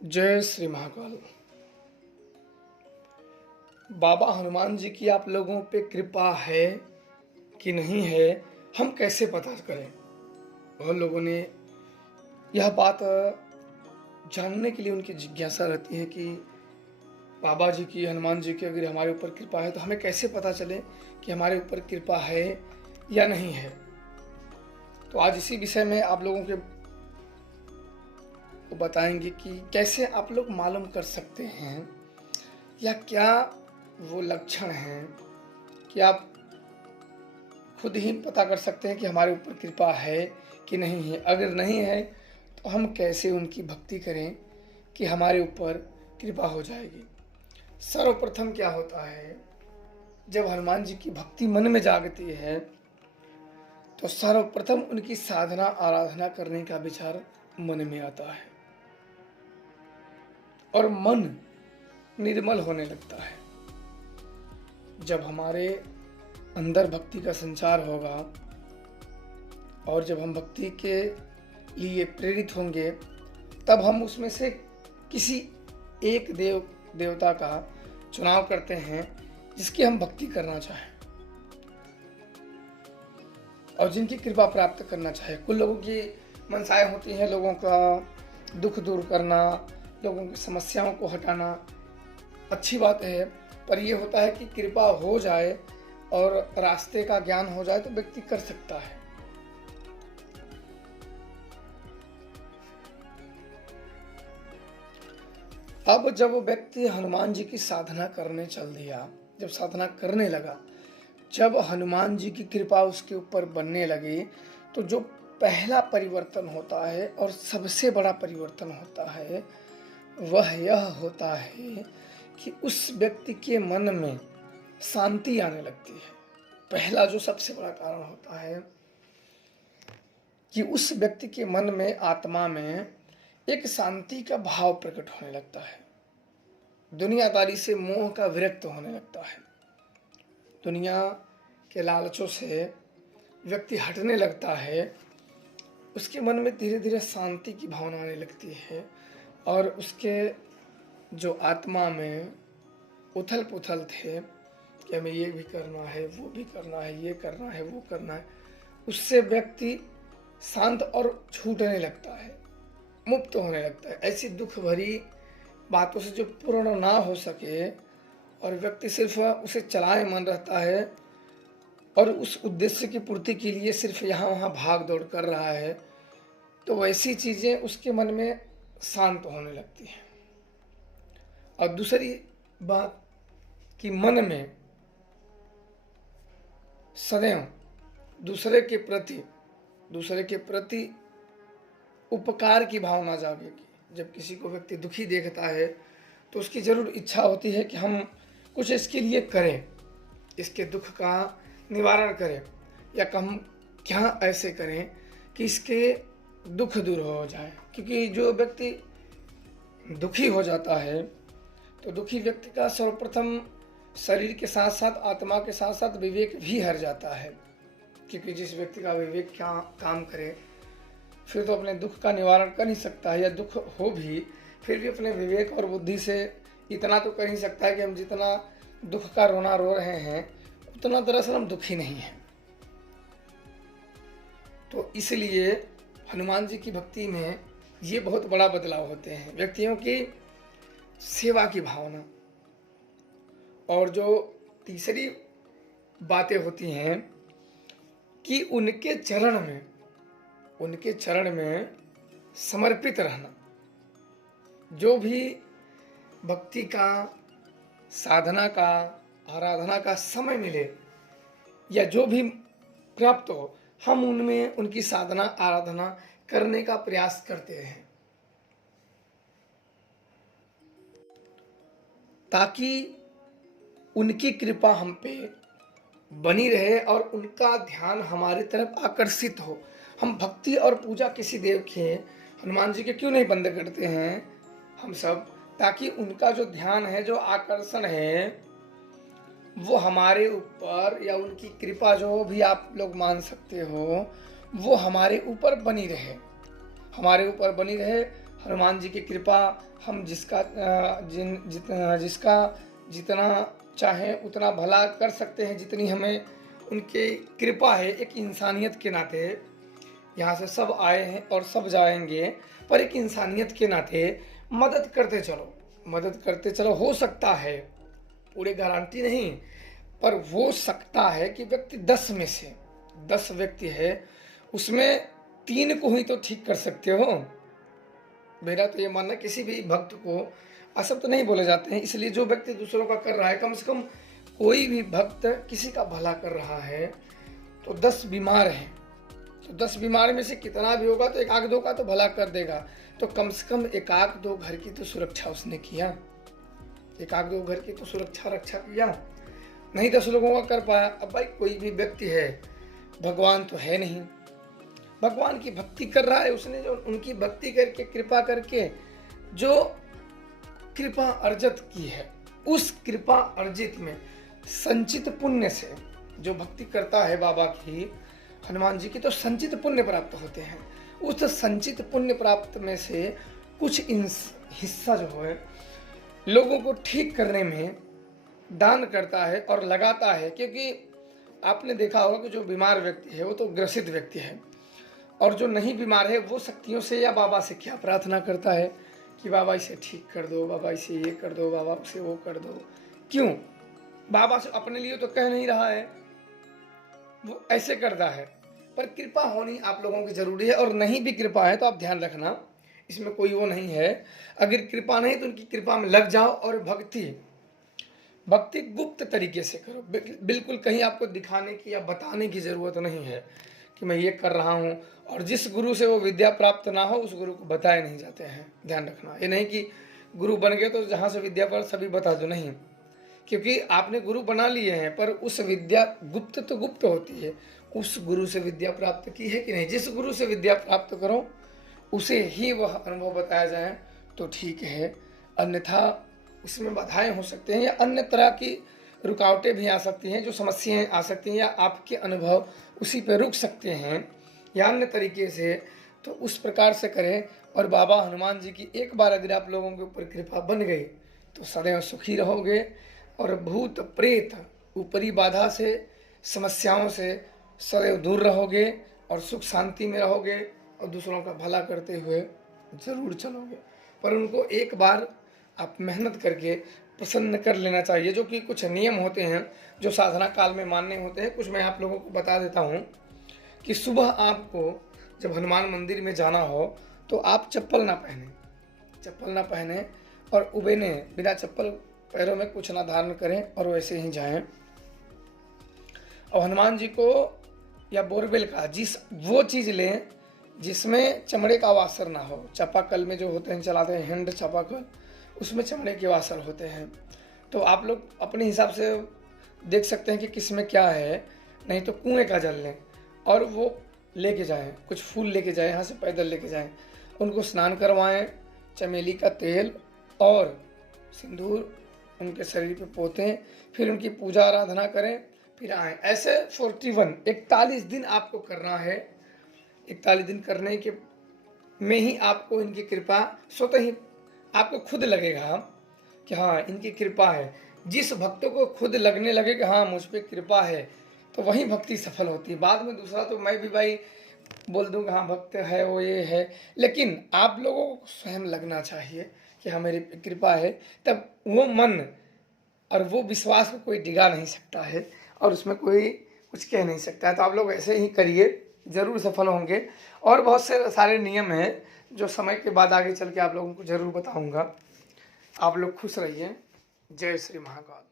जय श्री महाकाल। बाबा हनुमान जी की आप लोगों पे कृपा है कि नहीं है, हम कैसे पता करें। बहुत लोगों ने यह बात जानने के लिए उनकी जिज्ञासा रहती है कि बाबा जी की, हनुमान जी की अगर हमारे ऊपर कृपा है तो हमें कैसे पता चले कि हमारे ऊपर कृपा है या नहीं है। तो आज इसी विषय में आप लोगों के को बताएंगे कि कैसे आप लोग मालूम कर सकते हैं या क्या वो लक्षण हैं कि आप खुद ही पता कर सकते हैं कि हमारे ऊपर कृपा है कि नहीं है। अगर नहीं है तो हम कैसे उनकी भक्ति करें कि हमारे ऊपर कृपा हो जाएगी। सर्वप्रथम क्या होता है, जब हनुमान जी की भक्ति मन में जागती है तो सर्वप्रथम उनकी साधना आराधना करने का विचार मन में आता है और मन निर्मल होने लगता है। जब हमारे अंदर भक्ति का संचार होगा और जब हम भक्ति के लिए प्रेरित होंगे तब हम उसमें से किसी एक देवता का चुनाव करते हैं जिसकी हम भक्ति करना चाहें और जिनकी कृपा प्राप्त करना चाहें। कुछ लोगों की मनसाएं होती हैं, लोगों का दुख दूर करना, लोगों की समस्याओं को हटाना, अच्छी बात है। पर यह होता है कि कृपा हो जाए और रास्ते का ज्ञान हो जाए तो व्यक्ति कर सकता है। अब जब व्यक्ति हनुमान जी की साधना करने चल दिया, जब साधना करने लगा, जब हनुमान जी की कृपा उसके ऊपर बनने लगी तो जो पहला परिवर्तन होता है और सबसे बड़ा परिवर्तन होता है वह यह होता है कि उस व्यक्ति के मन में शांति आने लगती है। पहला जो सबसे बड़ा कारण होता है कि उस व्यक्ति के मन में, आत्मा में एक शांति का भाव प्रकट होने लगता है। दुनियादारी से मोह का विरक्त होने लगता है। दुनिया के लालचों से व्यक्ति हटने लगता है। उसके मन में धीरे धीरे शांति की भावना आने लगती है और उसके जो आत्मा में उथल पुथल थे कि हमें ये भी करना है, वो भी करना है, ये करना है, वो करना है, उससे व्यक्ति शांत और छूटने लगता है, मुक्त होने लगता है। ऐसी दुख भरी बातों से जो पूर्ण ना हो सके और व्यक्ति सिर्फ उसे चलाए मन रहता है और उस उद्देश्य की पूर्ति के लिए सिर्फ यहाँ वहाँ भाग दौड़ कर रहा है, तो वैसी चीज़ें उसके मन में शांत होने लगती हैं। और दूसरी बात कि मन में सदैव दूसरे के प्रति उपकार की भावना जागेगी। जब किसी को व्यक्ति दुखी देखता है तो उसकी जरूर इच्छा होती है कि हम कुछ इसके लिए करें, इसके दुख का निवारण करें, या हम क्या ऐसे करें कि इसके दुख दूर हो जाए। क्योंकि जो व्यक्ति दुखी हो जाता है तो दुखी व्यक्ति का सर्वप्रथम शरीर के साथ साथ आत्मा के साथ साथ विवेक भी हर जाता है। क्योंकि जिस व्यक्ति का विवेक क्या काम करे फिर तो अपने दुख का निवारण कर नहीं सकता है, या दुख हो भी फिर भी अपने विवेक और बुद्धि से इतना तो कर ही सकता है कि हम जितना दुख का रोना रो रहे हैं उतना दरअसल हम दुखी नहीं हैं। तो इसलिए हनुमान जी की भक्ति में ये बहुत बड़ा बदलाव होते हैं। व्यक्तियों की सेवा की भावना, और जो तीसरी बातें होती हैं कि उनके चरण में समर्पित रहना। जो भी भक्ति का, साधना का, आराधना का समय मिले या जो भी प्राप्त हो, हम उनमें उनकी साधना आराधना करने का प्रयास करते हैं ताकि उनकी कृपा हम पे बनी रहे और उनका ध्यान हमारी तरफ आकर्षित हो। हम भक्ति और पूजा किसी देव के, हनुमान जी के क्यों नहीं बंद करते हैं हम सब, ताकि उनका जो ध्यान है, जो आकर्षण है, वो हमारे ऊपर, या उनकी कृपा जो भी आप लोग मान सकते हो, वो हमारे ऊपर बनी रहे, हमारे ऊपर बनी रहे। हनुमान जी की कृपा हम जिसका जितना चाहें उतना भला कर सकते हैं, जितनी हमें उनकी कृपा है। एक इंसानियत के नाते यहाँ से सब आए हैं और सब जाएंगे, पर एक इंसानियत के नाते मदद करते चलो। हो सकता है, पूरी गारंटी नहीं, पर हो सकता है कि व्यक्ति 10 में से 10 व्यक्ति है, उसमें 3 को ही तो ठीक कर सकते हो। मेरा तो ये मानना, किसी भी भक्त को असत्य नहीं बोले जाते हैं। इसलिए जो व्यक्ति दूसरों का कर रहा है, कम से कम कोई भी भक्त किसी का भला कर रहा है, तो 10 बीमार हैं, तो 10 बीमार में से कितना भी होगा तो 1-2 का तो भला कर देगा। तो कम से कम 1-2 घर की तो सुरक्षा उसने किया, 1-2 घर की तो रक्षा किया, नहीं 10 लोगों का कर पाया। अब भाई कोई भी व्यक्ति है, भगवान तो है नहीं, भगवान की भक्ति कर रहा है, उसने जो उनकी भक्ति करके कृपा करके जो कृपा अर्जित की है, उस कृपा अर्जित में संचित पुण्य से जो भक्ति करता है बाबा की, हनुमान जी की, तो संचित पुण्य प्राप्त होते हैं। उस संचित पुण्य प्राप्त में से कुछ हिस्सा जो है लोगों को ठीक करने में दान करता है और लगाता है। क्योंकि आपने देखा होगा कि जो बीमार व्यक्ति है वो तो ग्रसित व्यक्ति है, और जो नहीं बीमार है वो शक्तियों से या बाबा से क्या प्रार्थना करता है कि बाबा इसे ठीक कर दो, बाबा इसे ये कर दो, बाबा उसे वो कर दो। क्यों? बाबा से अपने लिए तो कह नहीं रहा है, वो ऐसे करता है। पर कृपा होनी आप लोगों की जरूरी है, और नहीं भी कृपा है तो आप ध्यान रखना, इसमें कोई वो नहीं है। अगर कृपा नहीं तो उनकी कृपा में लग जाओ और भक्ति गुप्त तरीके से करो। बिल्कुल कहीं आपको दिखाने की या बताने की जरूरत नहीं है कि मैं ये कर रहा हूँ। और जिस गुरु से वो विद्या प्राप्त ना हो उस गुरु को बताए नहीं जाते हैं, ध्यान रखना। ये नहीं कि गुरु बन गए तो जहाँ से विद्या पर सभी बता दो, नहीं, क्योंकि आपने गुरु बना लिए हैं, पर उस विद्या गुप्त तो गुप्त होती है। उस गुरु से विद्या प्राप्त की है कि नहीं? जिस गुरु से विद्या प्राप्त करो उसे ही वह अनुभव बताया जाए तो ठीक है, अन्यथा इसमें बाधाएं हो सकते हैं या अन्य तरह की रुकावटें भी आ सकती हैं, जो समस्याएं आ सकती हैं, या आपके अनुभव उसी पर रुक सकते हैं या अन्य तरीके से। तो उस प्रकार से करें। और बाबा हनुमान जी की एक बार अगर आप लोगों के ऊपर कृपा बन गई तो सदैव सुखी रहोगे, और भूत प्रेत ऊपरी बाधा से, समस्याओं से सदैव दूर रहोगे, और सुख शांति में रहोगे, और दूसरों का भला करते हुए जरूर चलोगे। पर उनको एक बार आप मेहनत करके प्रसन्न कर लेना चाहिए, जो कि कुछ नियम होते हैं जो साधना काल में मानने होते हैं। कुछ मैं आप लोगों को बता देता हूँ कि सुबह आपको जब हनुमान मंदिर में जाना हो तो आप चप्पल ना पहने और उबेने बिना चप्पल पैरों में कुछ ना धारण करें और वैसे ही जाएं। और हनुमान जी को या बोरवेल का वो चीज़ लें जिसमें चमड़े का वासर ना हो। चापाकल में जो होते हैं, चलाते हैं हैंड चापाकल, उसमें चमड़े के वासर होते हैं। तो आप लोग अपने हिसाब से देख सकते हैं कि किस में क्या है, नहीं तो कुएं का जल लें और वो लेके जाएं, कुछ फूल लेके जाएं, यहाँ से पैदल लेके जाएं, उनको स्नान करवाएं, चमेली का तेल और सिंदूर उनके शरीर पे पोतें, फिर उनकी पूजा आराधना करें, फिर आएँ। ऐसे 41 दिन आपको करना है। 41 दिन करने के में ही आपको इनकी कृपा स्वतः ही आपको खुद लगेगा कि हाँ इनकी कृपा है। जिस भक्तों को खुद लगने लगे कि हाँ मुझ पे कृपा है, तो वही भक्ति सफल होती है। बाद में दूसरा तो मैं भी भाई बोल दूंगा हाँ भक्त है वो ये है, लेकिन आप लोगों को स्वयं लगना चाहिए कि हाँ मेरी पे कृपा है। तब वो मन और वो विश्वास को कोई डिगा नहीं सकता है और उसमें कोई कुछ कह नहीं सकता है। तो आप लोग ऐसे ही करिए, ज़रूर सफल होंगे। और बहुत से सारे नियम हैं जो समय के बाद आगे चल के आप लोगों को ज़रूर बताऊंगा। आप लोग खुश रहिए। जय श्री महाकाल।